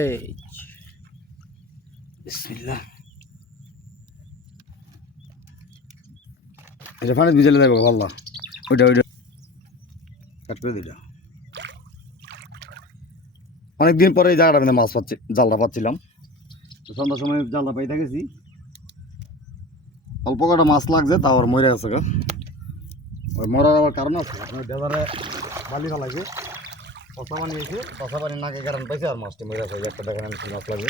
এই বিসমিল্লাহ। এটা পানি ভিজালে যাবো ভাল্লা। ওইটা কাটবে দিলা। অনেকদিন পরে এই জায়গাটা মাছ পাচ্ছি, জালটা পাচ্ছিলাম। সন্ধ্যার সময় জালটা পাই থাকেছি, অল্প কটা মাছ লাগছে, তাও আর মরে গেছে গা। ওই মরার আবার কারণ আছে, আপনার বেজারে বালি লাগে, পচা পানি এসে পচা পানি নাকে কারণ পাইছে, আর মাছটি মরে গেছে। একটা দেখেন কি মাছ লাগে।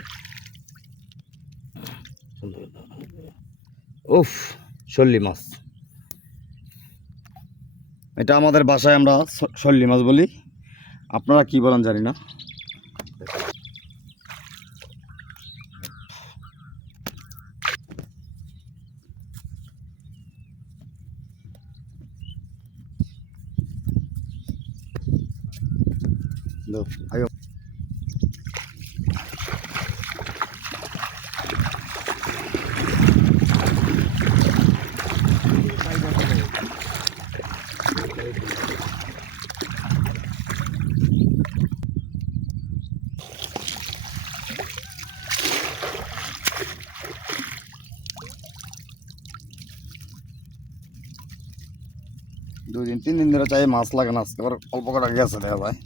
উফ, শল্লি মাছ। এটা আমাদের বাসায় আমরা শল্লি মাছ বলি, আপনারা কি বলেন জানি না। আয়ো দুই দিন 3 দিন ধরে চাই মাছ লাগে না, আজকে আবার অল্প কটা গেছে দেখা যায়।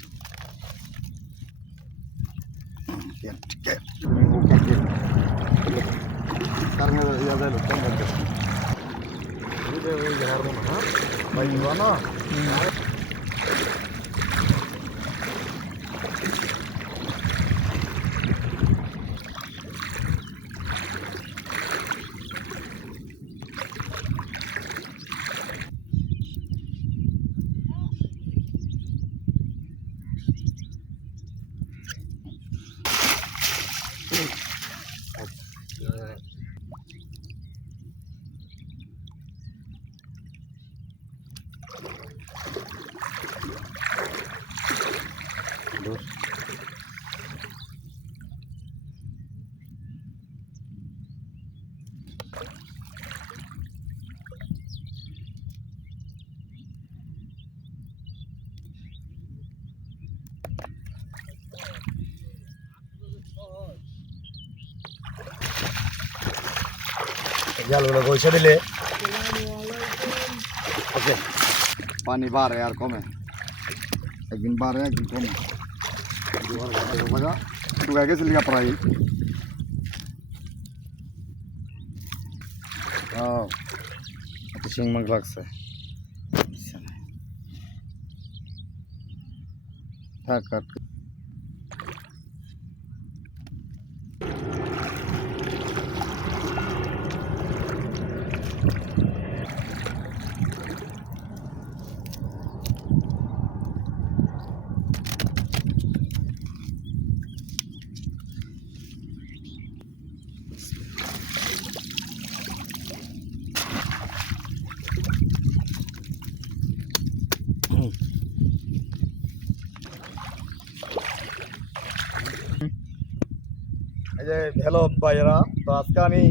জালগুলো বসে দিলে ওকে, পানি বাড়ে আর কমে, একদিন বাড়ে একদিন কমে। শুকাই গেছিল প্রায়। শিং মাছ লাগছে, থাক কাট। এই যে হ্যালো ভাইয়েরা, তো আজকে আমি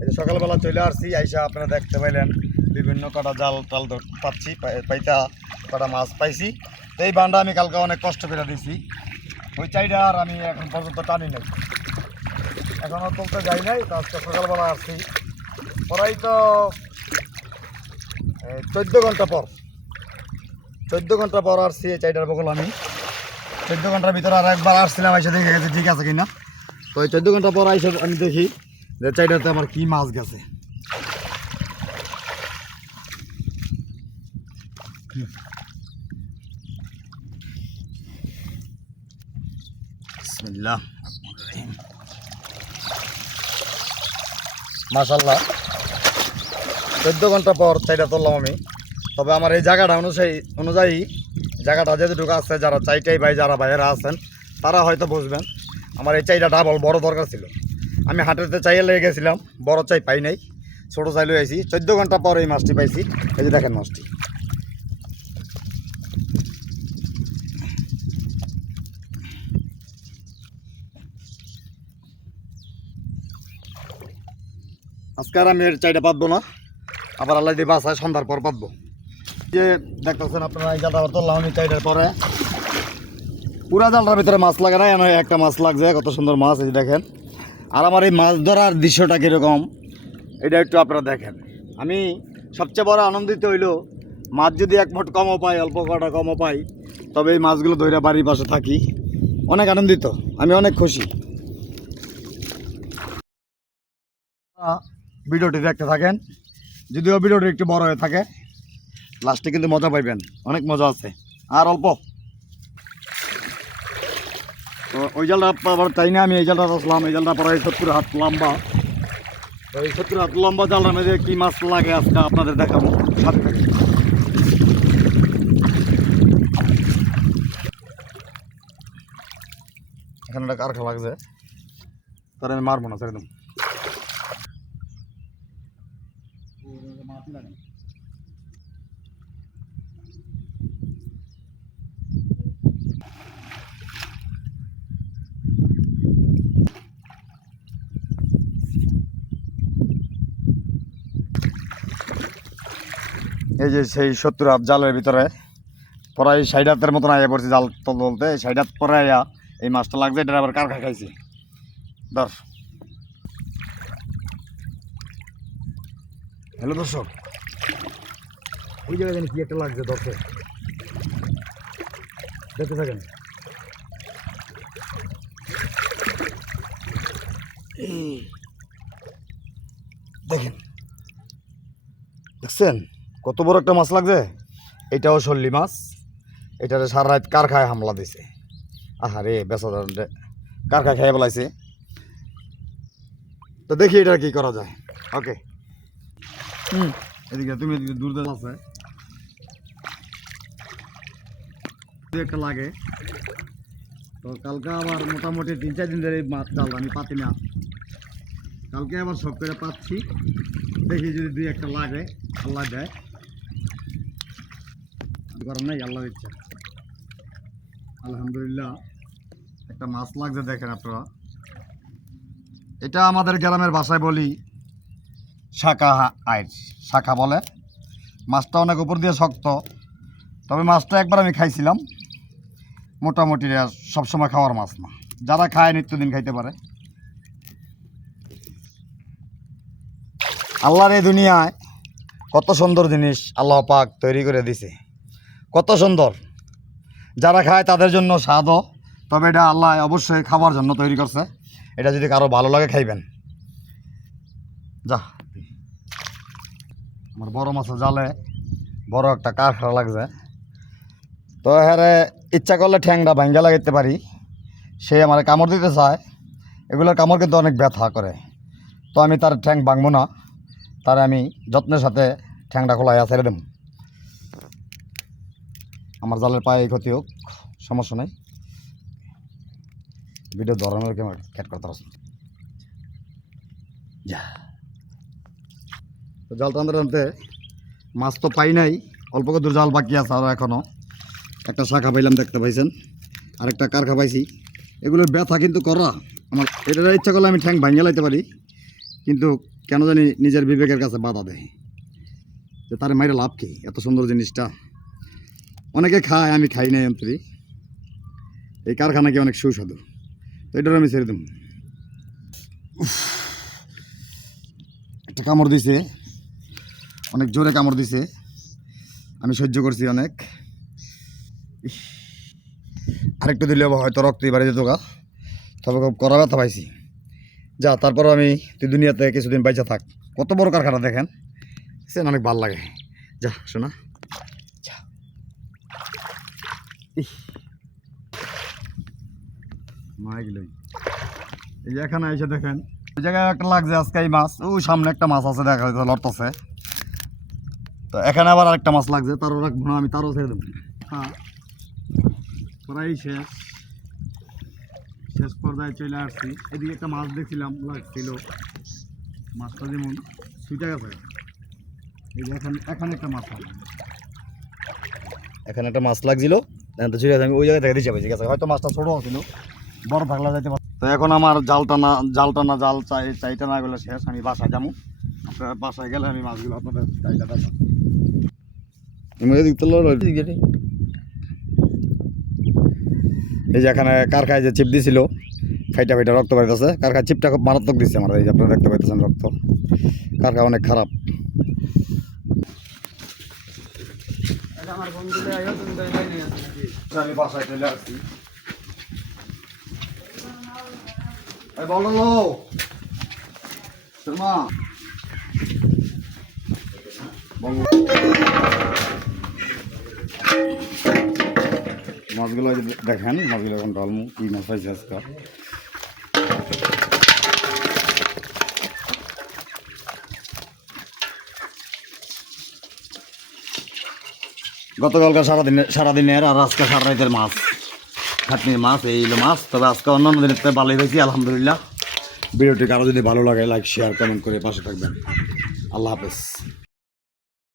এই যে সকালবেলা চলে আসছি, আইসা আপনারা দেখতে পাইলেন বিভিন্ন কটা জাল টাল পাচ্ছি, পাইতা কটা মাছ পাইছি। তো এই বানটা আমি কালকে অনেক কষ্ট করে দিছি, ওই চাইটা আর আমি এখন পর্যন্ত টানি নাই, এখনও তুলতে যাই নাই। তো আজকে সকালবেলা আসছি, প্রায় তো 14 ঘন্টা পর, 14 ঘন্টা পর আসছি এই চাইটার বগল। আমি 14 ঘন্টার ভিতরে আর একবার আসছিলাম, এসে দেখে গেছে ঠিক আছে কিনা। তো এই 14 ঘন্টা পর আইসে আমি দেখি যে চাইটাতে আমার কি মাছ গেছে। বিসমিল্লাহ মাশাআল্লাহ, 14 ঘন্টা পর চাইটা তুললাম আমি। তবে আমার এই জায়গাটা অনুযায়ী জায়গাটা যেটুকু আছে, যারা চাইটাই ভাই, যারা ভাইয়েরা আছেন তারা হয়তো বুঝবেন। আমার এই চাইটা ডাবল বড় দরকার ছিল। আমি হাটেতে চাইয়ে লেগে গেছিলাম, বড় চাই পাই নাই, ছোটো চাই লই আইছি। 14 ঘন্টা পর এই মাছটি পাইছি। এই যে দেখেন মাছটি, আজকে আর আমি এর চাইটা পাতবো না, আবার আল্লাহ দিয়ে বাসায় সন্ধ্যার পর পাতবো। যে দেখতেছেন আপনারা এই জায়গাটা তুললাম আমি চাইটার পরে, পুরা জালটার ভিতরে মাছ লাগে না, এনে একটা মাছ লাগছে, কত সুন্দর মাছ এই যে দেখেন। আর আমার এই মাছ ধরার দৃশ্যটা কীরকম এটা একটু আপনারা দেখেন। আমি সবচেয়ে বড় আনন্দিত হইলো মাছ যদি এক মুঠ কমও পাই, অল্প কটা কমও পাই, তবে এই মাছগুলো ধরে বাড়ির পাশে থাকি, অনেক আনন্দিত, আমি অনেক খুশি। ভিডিওটি দেখতে থাকেন, যদিও ভিডিওটি একটু বড় হয়ে থাকে, লাস্টে কিন্তু মজা পাইবেন, অনেক মজা আছে। আর অল্প তো ওই জালটা আবার তাই না, আমি এই জালটা আসলাম, এই জালটা প্রায় 70 হাত লম্বা। এই 70 হাত লম্বা জালটার মধ্যে কী মাছ লাগে আজকে আপনাদের দেখাবো, সাথে থাকি। এখানে একটা কারখা লাগছে, তার আমি মারবো না একদম। এই যে সেই 70 হাত জালের ভিতরে প্রায় 60 হাতের মতন আইয়া পড়ছে জাল তুলতে, 60 হাত পরে আইয়া এই মাছটা লাগছে, এটা আবার কারখা খাইছি। ধর, হ্যালো দর্শক, ওই জায়গায় কি একটা লাগছে দর্শক, দেখতে থাকেন। দেখেন, দেখছেন কত বড় একটা মাছ লাগছে। এটাও সল্লি মাছ, এটারে সারা রাত কারখায় হামলা দিছে। আহারে বেচারা কারখায় খেয়ে বলাইছে। তো দেখি এটা কি করা যায়। ওকে, এদিকে তুমি এদিকে দূর আছে একটা লাগে। তো কালকে আবার মোটামুটি 3-4 দিন ধরে মাছ জাল আমি পাতি না, কালকে আবার সব করে পাচ্ছি। দেখি যদি 2-1টা লাগে, আল্লাহ দেয়, গরম নাই, আল্লাহ ইচ্ছা। আলহামদুলিল্লাহ একটা মাছ লাগছে, দেখেন আপনারা। এটা আমাদের গ্রামের ভাষায় বলি শাখা আইস, শাখা বলে। মাছটা অনেক উপর দিয়ে শক্ত, তবে মাছটা একবার আমি খাইছিলাম, মোটামুটি সবসময় খাওয়ার মাছ না, যারা খায় নিত্যদিন খাইতে পারে। আল্লাহর এই দুনিয়ায় কত সুন্দর জিনিস আল্লাহ পাক তৈরি করে দিছে, কত সুন্দর। যারা খায় তাদের জন্য স্বাদও, তবে এটা আল্লাহ অবশ্যই খাবার জন্য তৈরি করছে। এটা যদি কারো ভালো লাগে খাইবেন। যা, আমার বড় মাছের জালে বড় একটা কারখানা লাগছে। তো হ্যাঁ, ইচ্ছা করলে ঠ্যাংটা ভাঙ্গা লাগাইতে পারি, সে আমার কামড় দিতে চায়। এগুলোর কামড় কিন্তু অনেক ব্যথা করে, তো আমি তার ঠ্যাং ভাঙবো না, তার আমি যত্নের সাথে ঠ্যাংটা খোলাইয়া ছেড়ে দেব। আমার জালের পায়ে ক্ষতি হোক, সমস্যা নেই। ভিডিও ধরনের ক্যাট করতে পারছি। যা, তো জাল টানতে টানতে মাছ তো পাই নাই, অল্প কত জাল বাকি আছে আরও। এখনও একটা শাখা পাইলাম, দেখতে পাইছেন, আরেকটা কারখা পাইছি। এগুলোর ব্যথা কিন্তু করা আমার, এটার ইচ্ছা করলে আমি ঠ্যাং ভাঙিয়ে লাইতে পারি, কিন্তু কেন জানি নিজের বিবেকের কাছে বাধা দেয় যে তার মাইরে লাভ কি, এত সুন্দর জিনিসটা। অনেকে খায়, আমি খাই নাই অন্তরি। এই কারখানা কি অনেক সুস্বাদু, তো এটার আমি ছেড়ে দেব। একটা কামড় দিছে, অনেক জোরে কামড় দিছে, আমি সহ্য করছি অনেক। আরেকটু দিলে হয়তো রক্তই বাড়ি যেত গা, তবে খুব কড়া ব্যথা পাইছি। যা, তারপরও আমি তুই দুনিয়াতে কিছুদিন বাইচা থাক। কত বড় কারখানা দেখেন, সে অনেক ভালো লাগে। যা শোনা, যা। এই যে এখানে এসে দেখেন, ওই জায়গায় একটা লাগছে আজকে এই মাছ, ওই সামনে একটা মাছ আছে দেখা যাচ্ছে লড়তেছে। তো এখানে আবার আরেকটা মাছ লাগছে, তারও রাখবো না আমি, তারও ছেড়ে দেবো। হ্যাঁ, প্রায় শেষ শেষ পর্যায়ে চলে আসছি। এদিকে একটা মাছ দেখছিলাম, লাগছিল মাছটা যেমন ছুটে গেছে। এই যে এখানে একটা মাছ লাগছে, এখানে একটা মাছ লাগছিল, ছুটে গেছে। আমি ওই জায়গা থেকে দিতে পারছি, হয়তো মাছটা ছোটো ছিল, বড় থাকলে যাইতে পারত। তো এখন আমার জাল চাইটা না গেলে শেষ। আমি বাসায় যাবো, আপনার বাসায় গেলে আমি মাছগুলো আপনাদের চাইটা দেখাম। এই যে এখানে কারখায় যে চিপ দিছিল ফাইটা ফাইটা রক্ত বেরোতেছে। কারখায় চিপটা খুব মারাত্মক দিচ্ছে আমার, এই যে আপনারা দেখতে পাইতেছেন রক্ত। কারখা অনেক খারাপ। আমি বাসায় চলে আসছি। বলো শর্মা মাছগুলো দেখেন, মাছগুলো এখন ডালমু কি মাছ পাইছে আজকে। গতকালকার সারাদিনের আর আজকে সারা রাতের মাছ, খাটনির মাছ, এই মাছ। তবে আজকে অন্যান্য দিনের থেকে ভালোই হয়েছি আলহামদুলিল্লাহ। ভিডিওটি কারো যদি ভালো লাগে লাইক শেয়ার কমেন্ট করে পাশে থাকবেন। আল্লাহ হাফেজ।